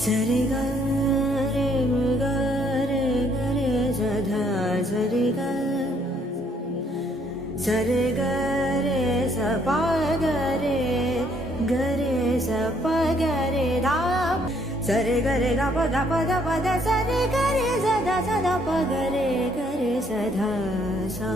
సరి గా రే గా రే గరే సధా సరి గా సరి గా రే స ప గరే గరే స ప గరే దా సరి గరే గా ప ద ప ద ప ద సరి గరే సదా సదా ప గరే గరే సధా సా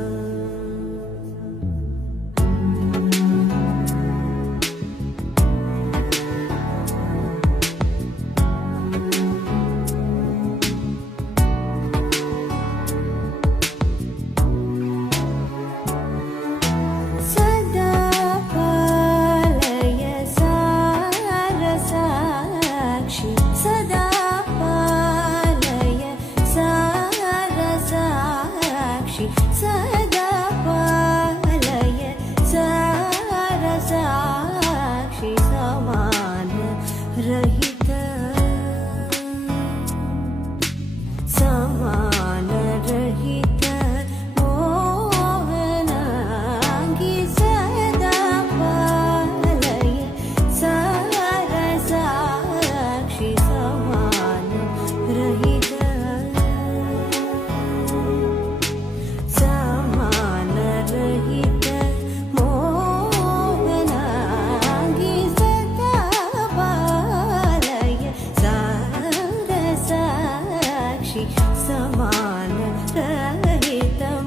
Time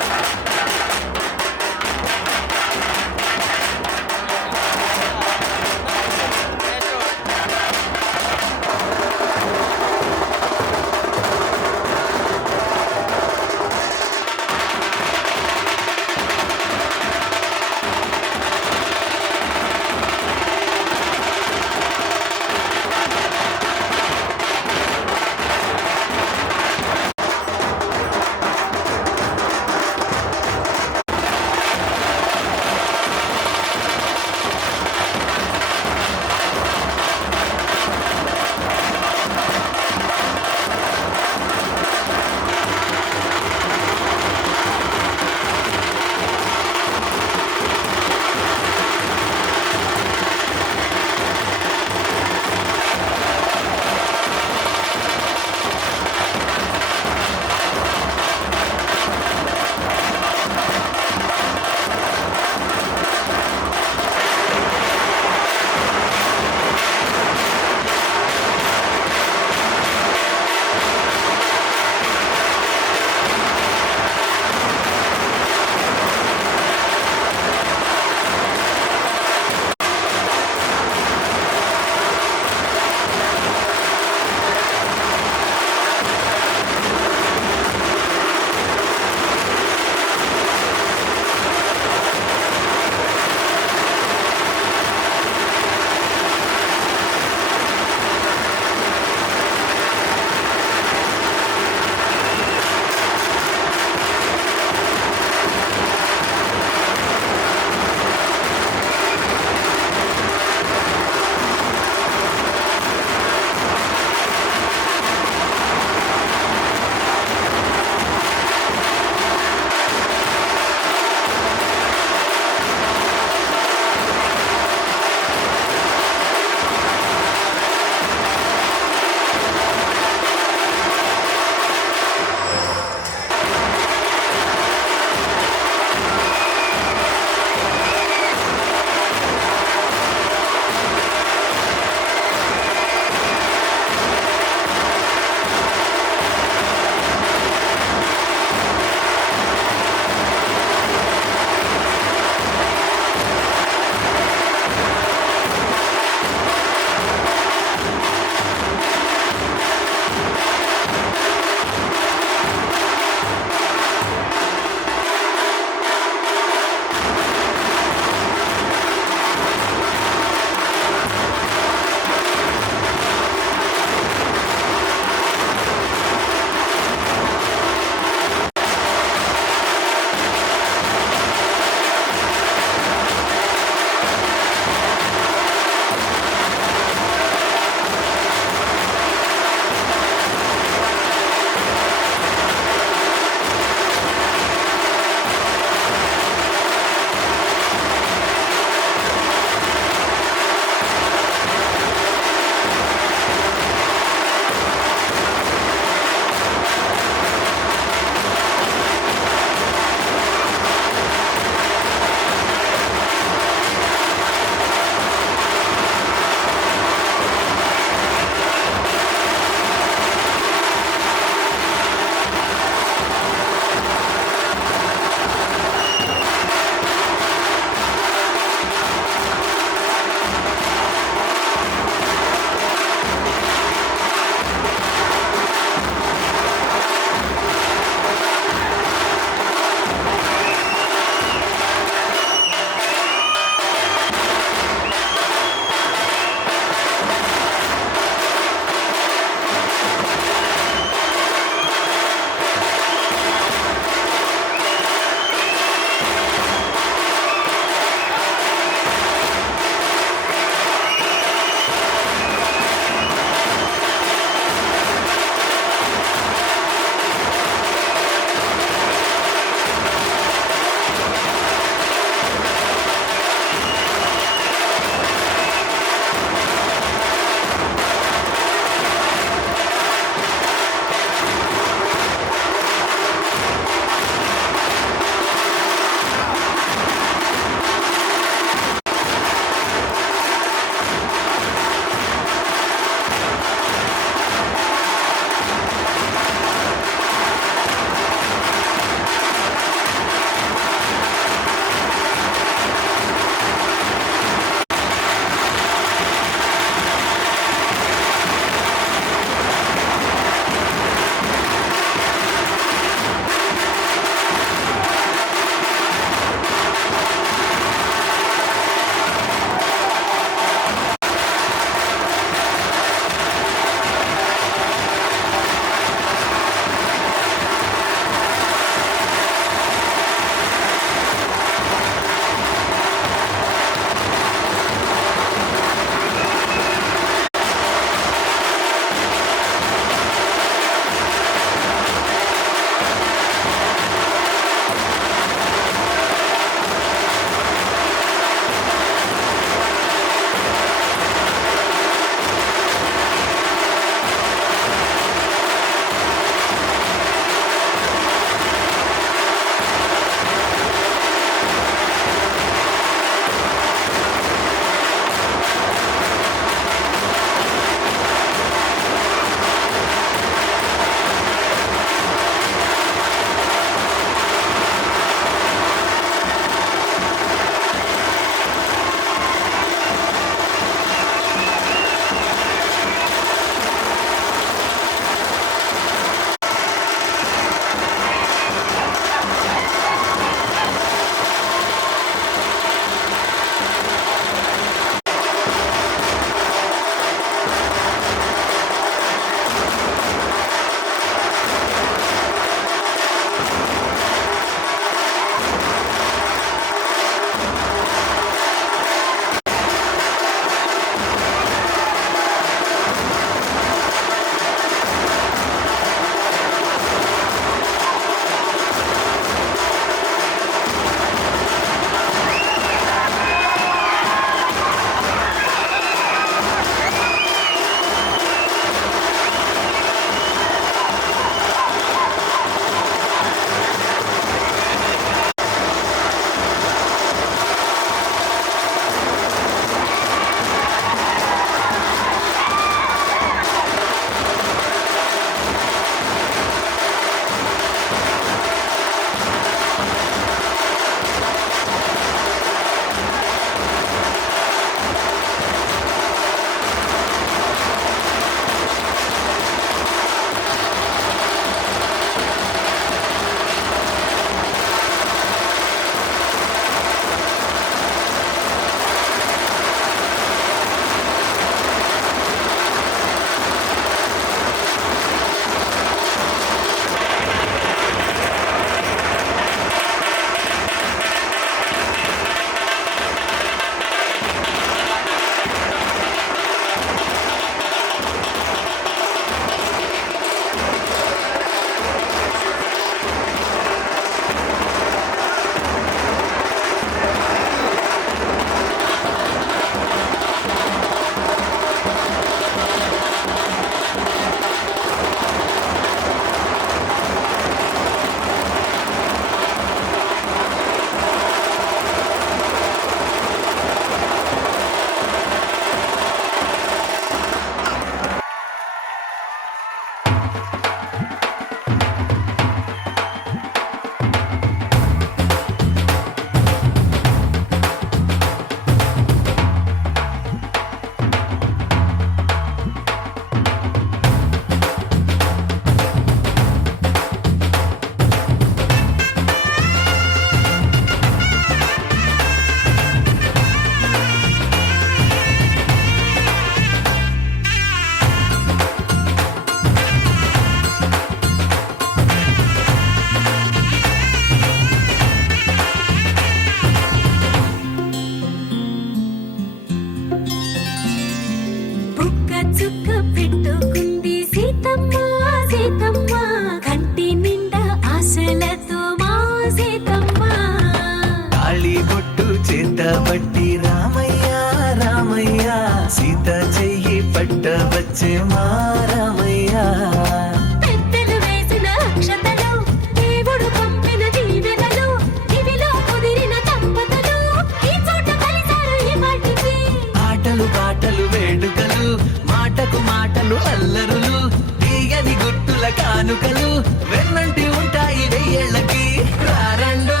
అల్లరులు తీయని గుర్తుల కానుకలు వెన్నంటి ఉంటాయి వెయ్యేళ్ళకి రారండో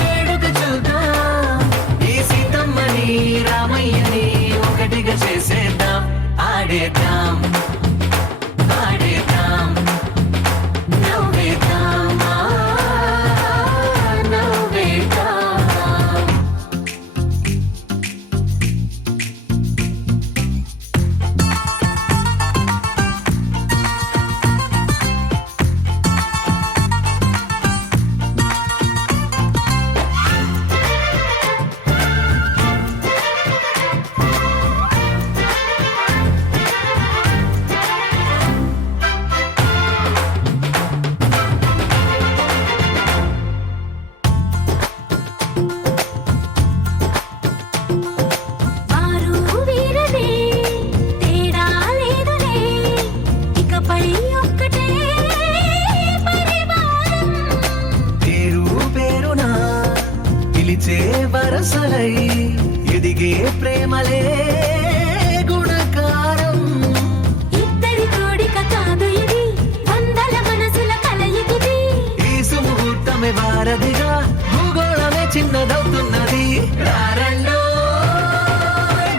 వేడుక చూద్దాం ఈ సీతమ్మని రామయ్యని ఒకటిగా చేసేద్దాం ఆడేద్దాం ఆడేద్దాం నవ్వేద్దాం నవ్వేద్దాం వారు వీరనే తేడా లేదులే ఇకపై ఒక్కటే పరివారం పేరు పేరునా పిలిచే వరసలై ఎదిగే ప్రేమలే గుణకారం ఇద్దరి కోడిక కాదు ఇది వందల మనసుల కలయికిది ఈ సుముహూర్తమే వారధిగా భూగోళమే చిన్నదవుతున్నది రారండో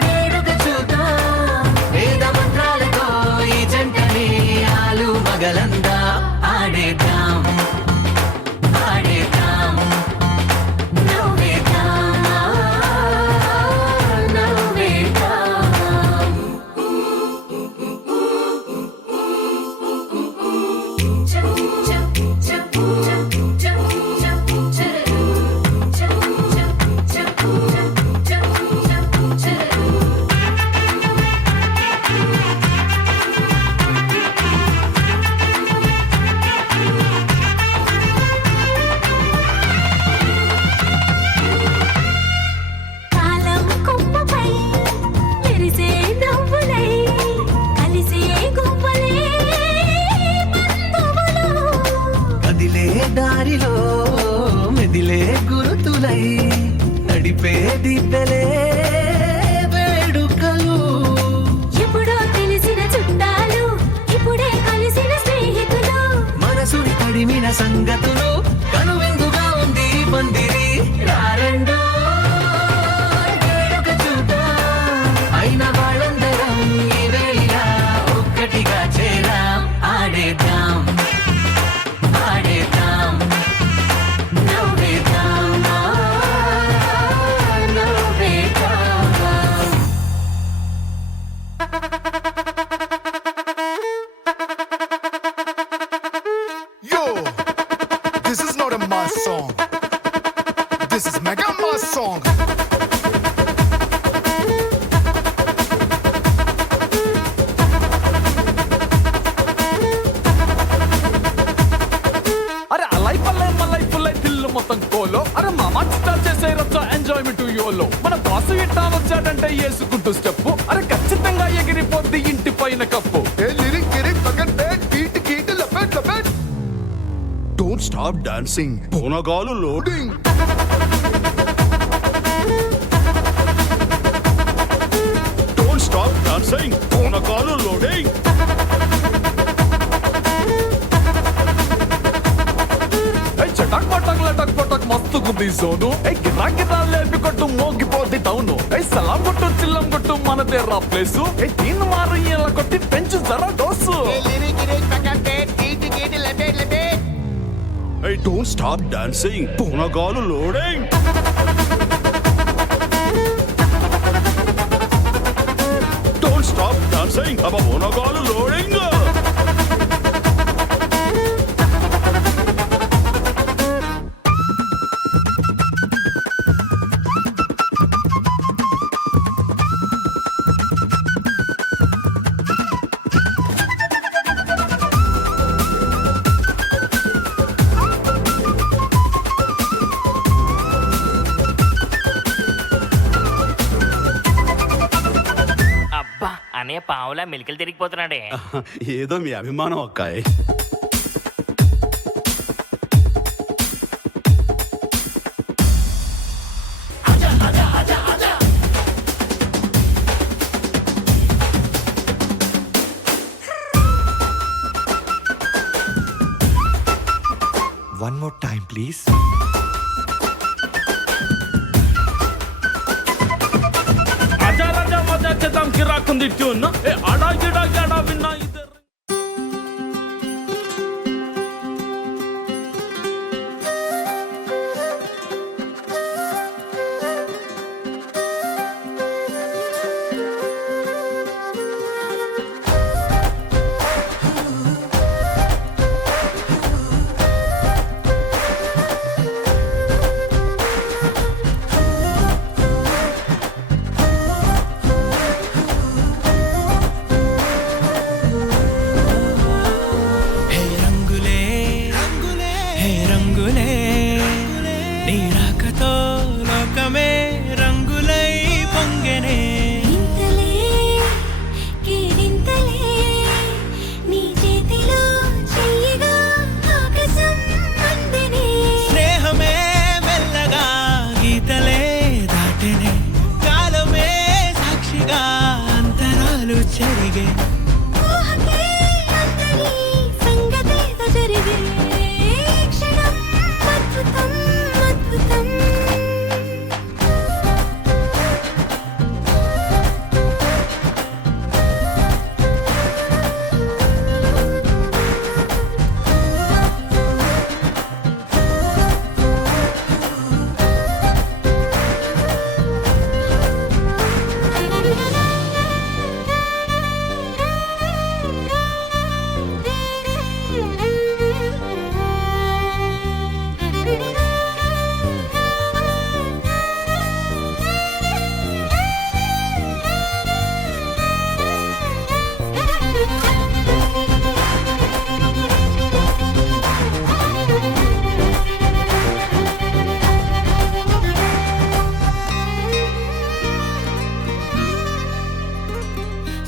వేడుక చూద్దాం వేద మంత్రాలతో ఈ జంటని ఆలు మగలందా ఆడేద్దాం ఆడేద్దాం నవ్వేద్దాం నవ్వేద్దాం కాలం కొమ్మపై మెరిసే నవ్వులై కలిసే గువ్వలే బంధువులు కదిలే దారిలో మెదిలే గురుతులై నడిపే దిబ్బెలే వేడుకలు ఎప్పుడో తెలిసిన చుట్టాలు ఇప్పుడే కలిసిన స్నేహితులు మనసుని కడిమిన సంగతులు కనువిందుగా ఉంది ఈ పందిరి రారండో వేడుక చూద్దాం అయిన వాళ్ళందరం ఈ వేళ ఒక్కటిగా చేరాం ఆడేద్దాం ఆడేద్దాం నవ్వేద్దాం నవ్వేద్దాం Yo, this is not a mass song. This is mega mass song. అరే అలై పల్లై మల్లై పుల్లై తిల్లు మొత్తం కోలో అరే మామా స్టార్ట్ చేసే రచ్చ ఎంజాయ్మెంట్ యోలో మన బాసు ఇట్టా వచ్చాడంటే వేసుకుంటూ స్టెప్ అరే ఖచ్చితంగా ఎగిరిపోద్ది ఇంటి పైన cup Hey, lyric, bucket, bed, beat, lapet, lapet. Don't stop dancing. Ponagalu loading. Don't stop dancing. Ponagalu loading. ఏయ్ చటాక్ పటాక్ లటక్ పటాక్ మస్తు గుద్ది జోను ఏయ్ గిరా గిరా లేపి కొట్టు మోగిపోద్ది టౌను ఏయ్ సలాం కొట్టు చిల్లం కొట్టు మనదే రా ప్లేసు ఏయ్ దీన్ని మారు ఇలా కొట్టి పెంచు జరా dose Hey, don't stop dancing. Ponagalu loading. Don't stop dancing. Aba Ponagalu loading. అన్నయ్య పావులా మెలికలు తిరిగిపోతున్నాడే. ఏదో మీ అభిమానం అక్కాయ్. One more time please. Raja Raja మజా చేద్దాం కిరాకుంది ట్యూన్ ఏ అడా గిడా గడా విన్నా ఇద్దరు.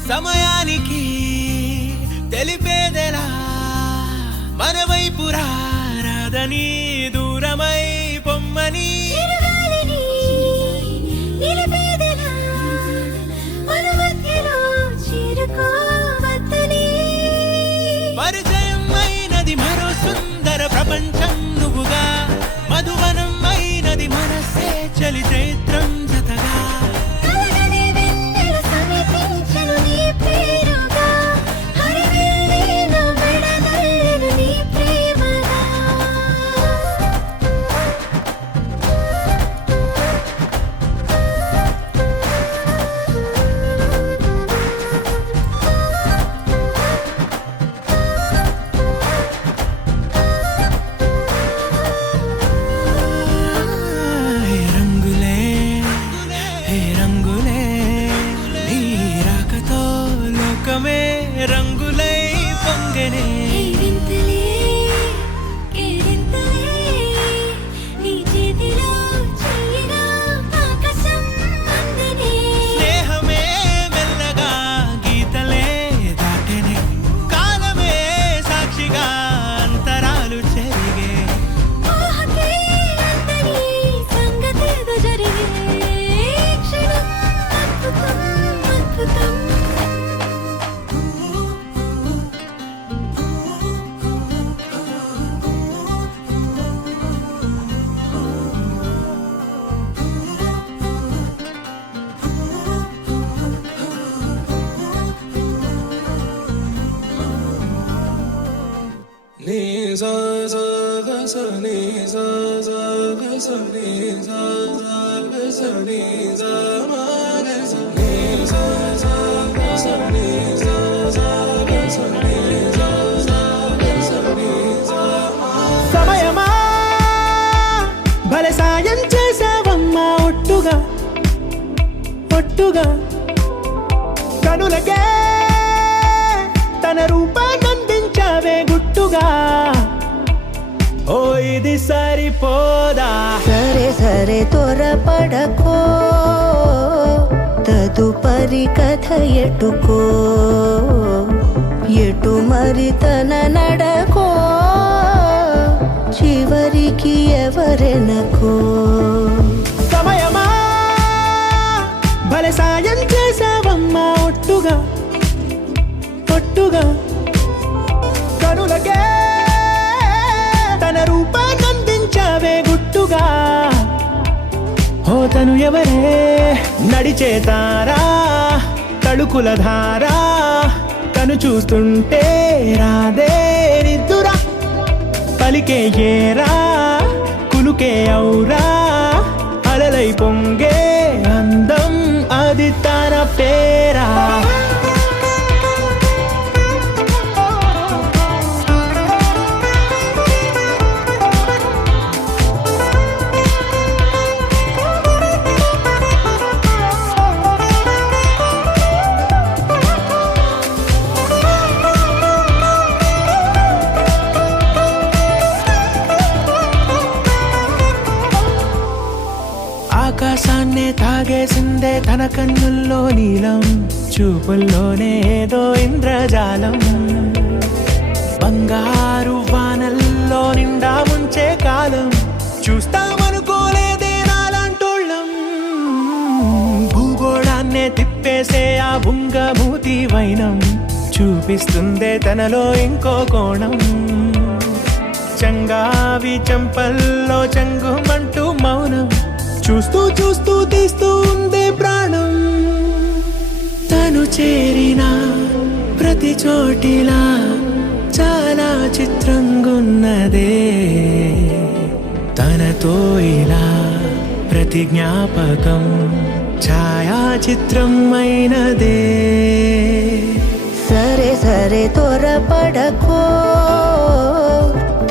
సమయానికి తెలిపేదెలా మన వైపు రాదని దూరమై పొమ్మని పరిచయం అయినది మరో సుందర ప్రపంచం నువ్వుగా మధువనం అయినది మనసే చలి చైత్రం జతగా రంగులై పొంగనే స్నేహమే మెల్లగా గీతలే దాటనే కాలమే సాక్షిగా అంతరాలు చెరిగే సమయమా భలే సాయం చేసావమ్మా ఒట్టుగా ఒట్టుగా కనులకే తన రూపాన్నందించావే గుట్టుగా ఓ ఇది సరిపోదా సరే సరే త్వరపడకో తదుపరి కథ ఎటుకో ఎటు మరి తన నడకో చివరికి ఎవరెనకో సమయమా భలే సాయం చేసావమ్మా ఒట్టుగా ఒట్టుగా కనులకే తన రూపాన్నందించావే గుట్టుగా. ఓ తను ఎవరే నడిచే తారా తడుకుల ధారా, తను చూస్తుంటే రాదే నిద్దురా. పలికే ఏరా కులుకే ఔరా, అలలై పొంగే అందం అది తన పేరా. ఆకాశాన్నే తాగేసిందే తన కన్నుల్లో నీలం, చూపుల్లోనే ఏదో ఇంద్రజాలం. బంగారు వానల్లో నిండా ముంచే కాలం, చూస్తామనుకోలేదే నాలాంటోళ్ళం. భూగోళాన్నే తిప్పేసే ఆ బుంగమూతి వైనం, చూపిస్తుందే తనలో ఇంకో కోణం. చంగావి చెంపల్లో చంగుమంటూ మౌనం, చూస్తూ చూస్తూ తీస్తూ ఉందే ప్రాణం. తను చేరిన ప్రతి చోటిలా చాలా చిత్రంగున్నదే, తనతో ఇలా ప్రతి జ్ఞాపకం ఛాయాచిత్రం అయినదే. సరే సరే త్వరపడకో,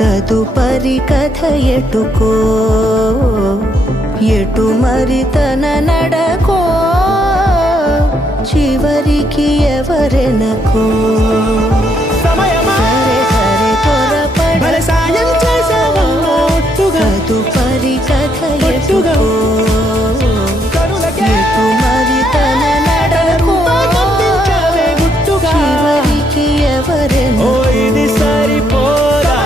తదుపరి కథ ఎటుకో, ఎటు మరి తన నడకో, చివరికి ఎవరెనకో. సమయమా సరే సరే భలే సాయం చేసావమ్మా ఒట్టుగా. తదుపరి కథ ఒట్టుగా. ఎటుకో, కనులకే ఎటు మరి తన నడకో, రూపాన్నందించావే గుట్టుగా. చివరికి ఓ ఎవరెనకో. ఇది సరిపోదా.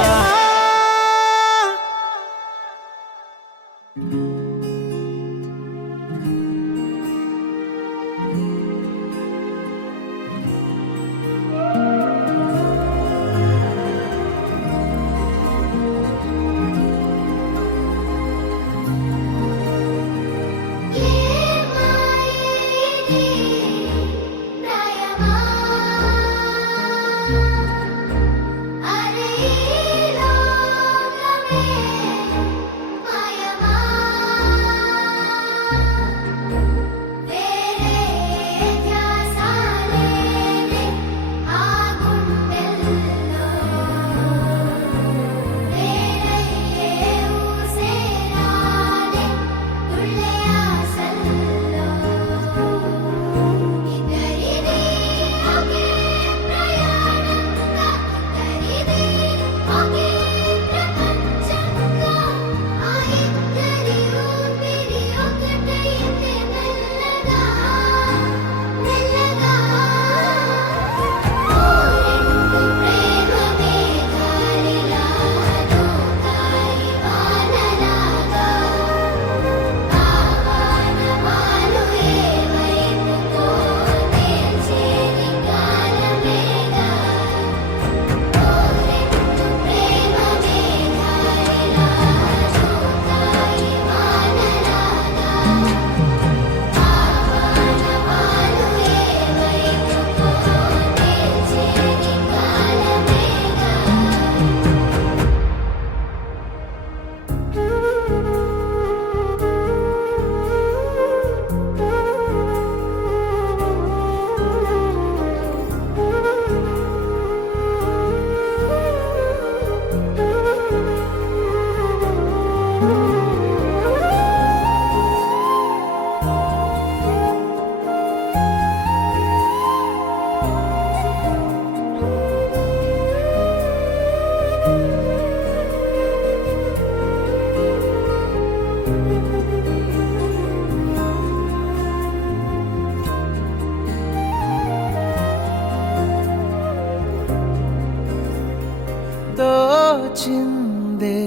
తోచిందే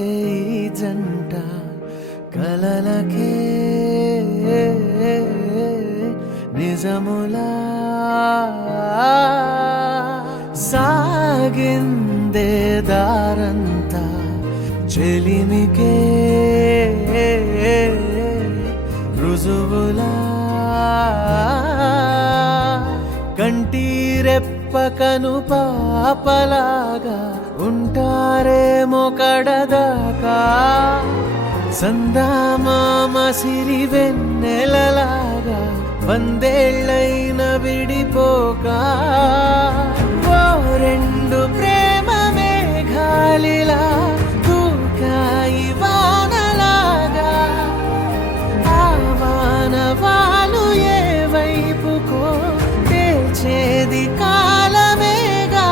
ఈ జంట కలలకే నిజములా సాగిందే దారంతా చెలిమికే రుజువులా కంటిరెప్పకను పాపలాగా ఉంటారేమో కడదాకా సందామామ సిరి వెన్నెలలాగా వందేళ్ళైన విడిపోక ఓ రెండు ప్రేమ మేఘాలిలా దూకాయి వానలాగా ఆ వానవాలు ఏ వైపుకో తేల్చేది కాలమేగా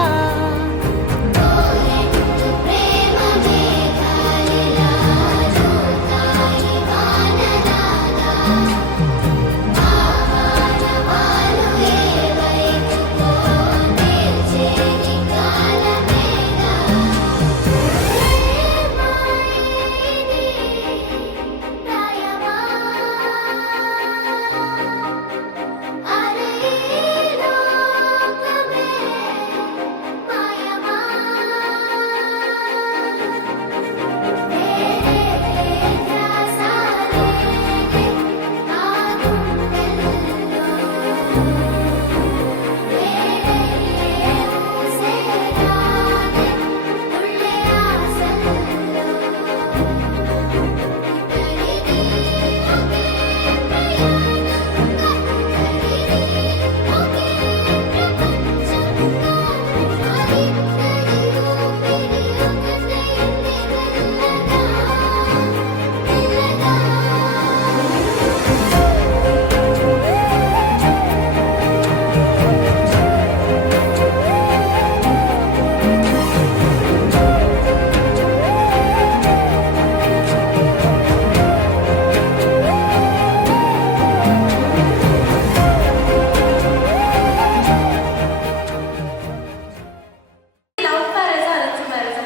love marriage arrange marriage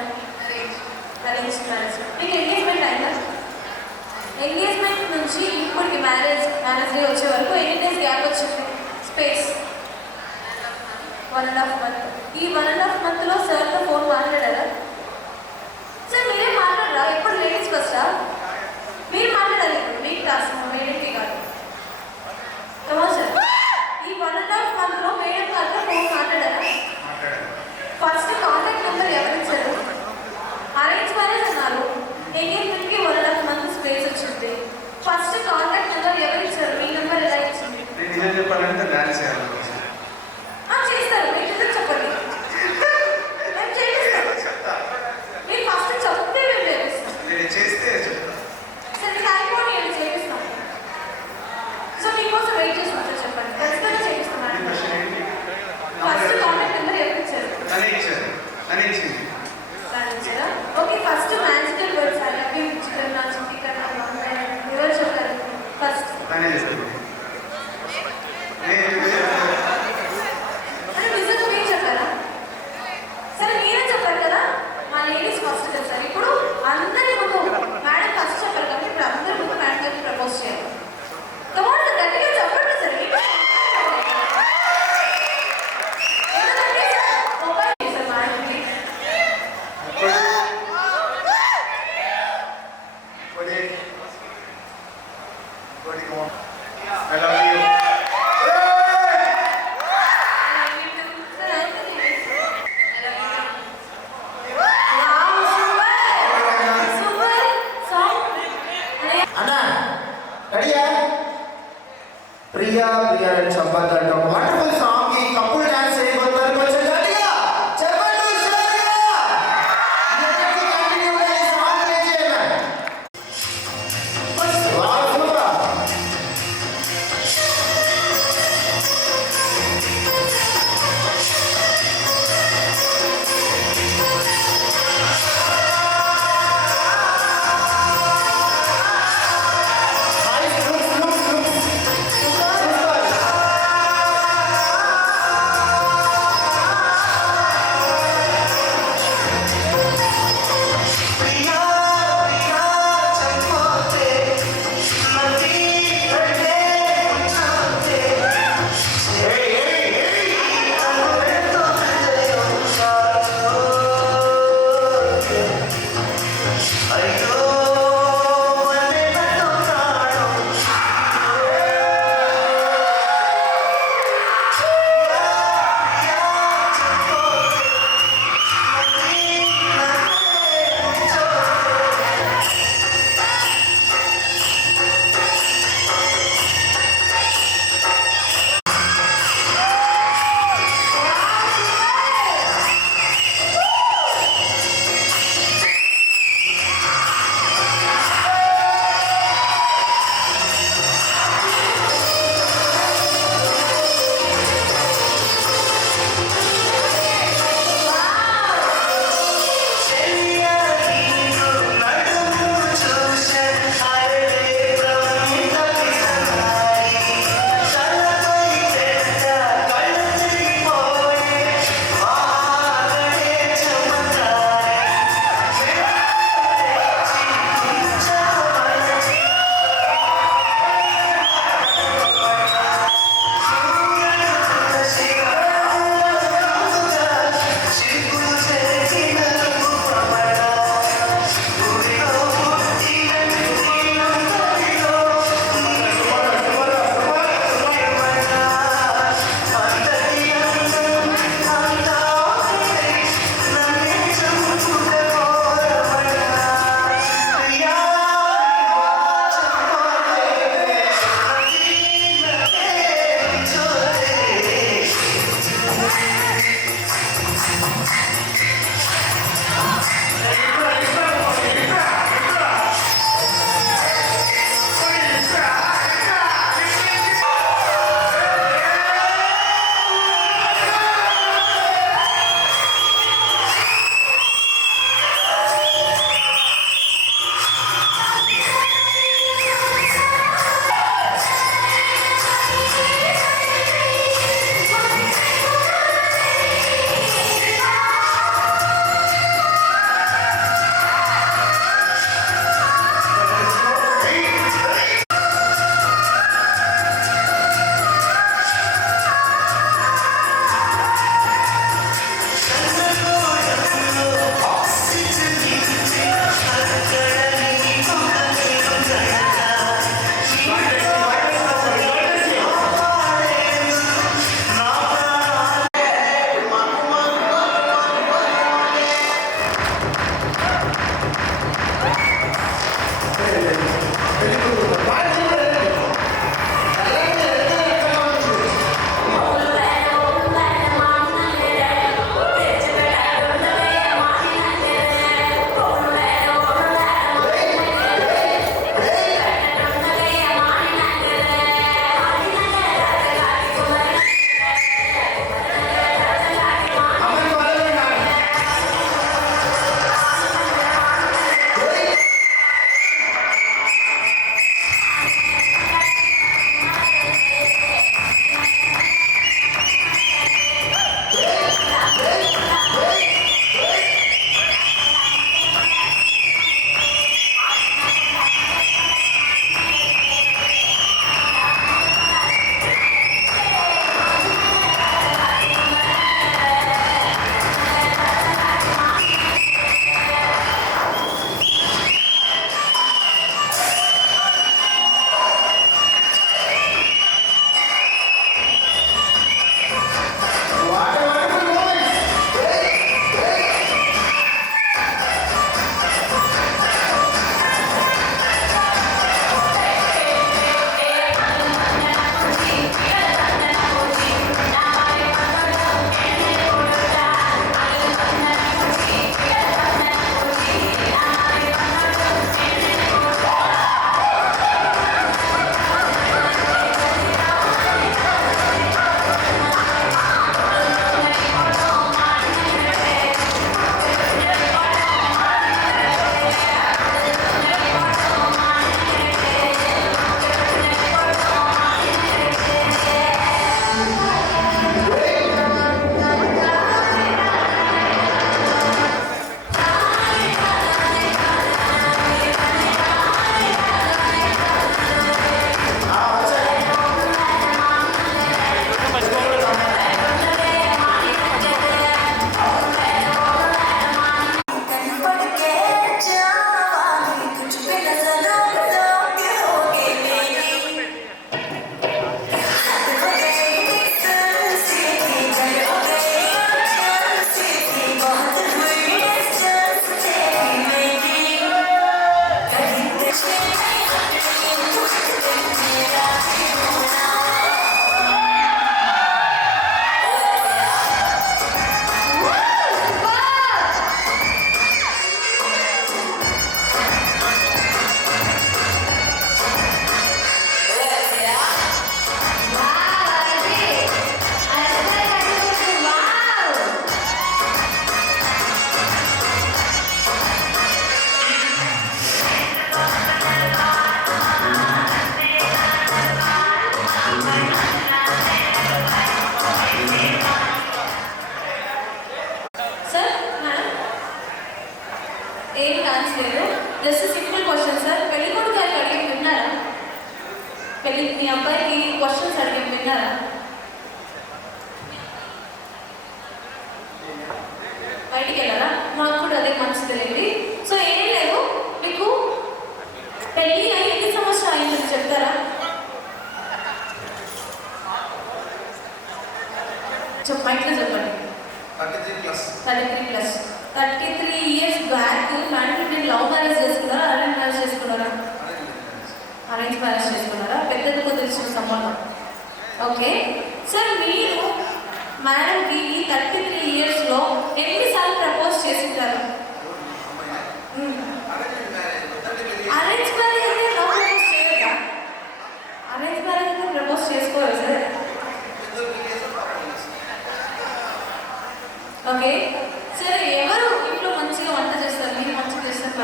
arrange marriage మీకు ఎంగేజ్మెంట్ అయిందా ఎంగేజ్మెంట్ నుంచి ఇప్పటికి మ్యారేజ్ డే వచ్చే వరకు ఎన్ని డేస్ గ్యాప్ వచ్చింది స్పేస్ 1.5 month ఈ 1.5 monthలో సార్తో ఫోన్ మాట్లాడారా సార్ మీరే మాట్లాడరా ఎప్పుడు లేడీస్ ఫస్టా మీరు మాట్లాడాలి ఇప్పుడు మీకు టాస్క్ మేడంకి కాదు కమా సార్ ఈ 1.5 monthలో మేడం గారితో ఫోన్ మాట్లాడారా ఫస్ట్ కాంటాక్ట్ నెంబర్ ఎవరిచ్చారు అరేంజ్ మ్యారేజ్ అన్నారు ఎంగేజ్మెంట్కి 1.5 month స్పేస్ వచ్చింది ఫస్ట్ కాంటాక్ట్ నెంబర్ ఎవరిచ్చారు మీ నెంబర్ ఎలా ఇచ్చింది చేస్తారు మీరు చెప్పండి మేము చేస్తాం లేదు. Just simple question sir. పెళ్లి కొడుకు గారికి అడిగి విన్నారా? పెళ్లి మీ అబ్బాయికి క్వశ్చన్స్ అడిగి విన్నారా? బయటికి వెళ్ళారా? మాకు కూడా అదే మంచిది లేండి. సో ఏం లేదు, మీకు పెళ్ళి అయ్యి ఎన్ని సంవత్సరాలు అయిందని చెప్తారా? మైక్లో చెప్పండి. 33+. 33 years బ్యాక్ మేడం మీరు లవ్ మ్యారేజ్ చేసుకున్నారా, అరేంజ్ మ్యారేజ్ చేసుకున్నారా? అరేంజ్ మ్యారేజ్ చేసుకున్నారా? పెద్దదికు తెలిసిన సంబంధం. ఓకే సార్, మీరు మేడంకి ఈ 33 yearsలో ఎన్నిసార్లు ప్రపోజ్ చేసింటారు? అరేంజ్ మ్యారేజ్ అయితే లవ్ ప్రపోజ్ చేయరా? అరేంజ్ మ్యారేజ్ అయితే ప్రపోజ్ చేసుకోవాలి సార్. ఓకే సరే, ఎవరు ఇంట్లో మంచిగా వంట చేస్తారు? మీరు మంచిగా చేస్తారు,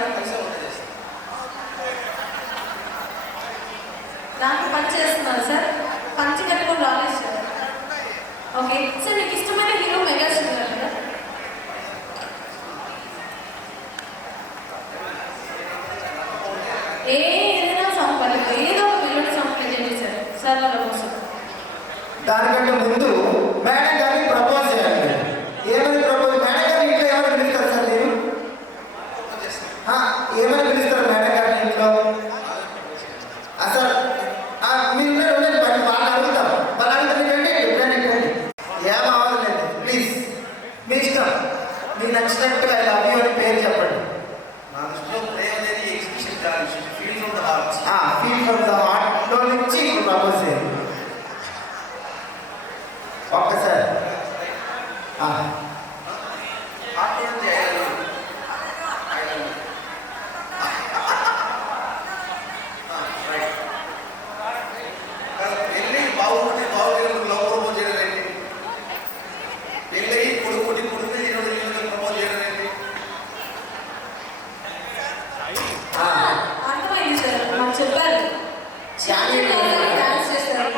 దాంట్లో పని చేస్తున్నారు సార్. పంచి కట్టుకొని రాలేదు సార్. ఓకే సార్, మీకు ఇష్టమైన హీరో మెగాస్టార్ గారు కదా? ఏదైనా సాంగ్ పర్లేదు, ఏదో ఒక మెలోడీ సాంగ్ ప్లే చేయండి సార్. సార్ వాళ్ళ కోసం. దానికంటే ముందు మేడం గారికి ప్రపోజ్ చేయాలి. ఏమని ప్రపోజ్? మేడం గారి ఇంట్లో ఏమని పిలుస్తారు సార్ మీరు? ఏమని పిలుస్తారు మేడం గారి ఇంట్లో? సార్ మీరు ఉండండి, వాళ్ళు అడుగుతాం. వాళ్ళు అడుగుతారు, ఏం అవ్వదులేండి ప్లీజ్, మీ ఇష్టం. మీకు నచ్చినట్టుగా ఐ లవ్ యూ అని పేరు చెప్పండి. ఫీల్ ఫ్రమ్ ద హార్ట్లో నుంచి ప్రపోజ్ చేయండి ఒక్కసారి. అర్థమైంది సార్, నాకు చెప్పారు. డాన్స్ చేస్తారు.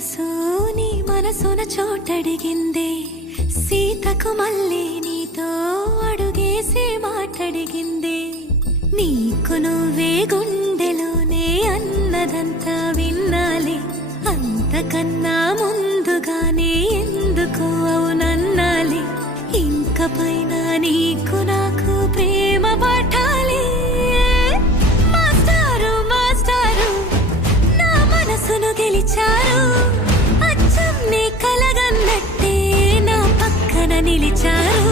మనసు నీ మనసున చోటడిగిందే సీతకు మళ్ళీ నీతో అడుగేసి మాటడిగిందే నీకు నువ్వే గుండెలోనే అన్నదంతా విన్నాలి అంతకన్నా ముందుగానే ఎందుకు అవునన్నాలి ఇంక పైన నీకు నాకు ప్రేమ పట్టాలి మాస్టారు మాస్టారు నా మనసును గెలిచారు అచ్చం నీ కలగన్నట్టే నా పక్కన నిలిచారు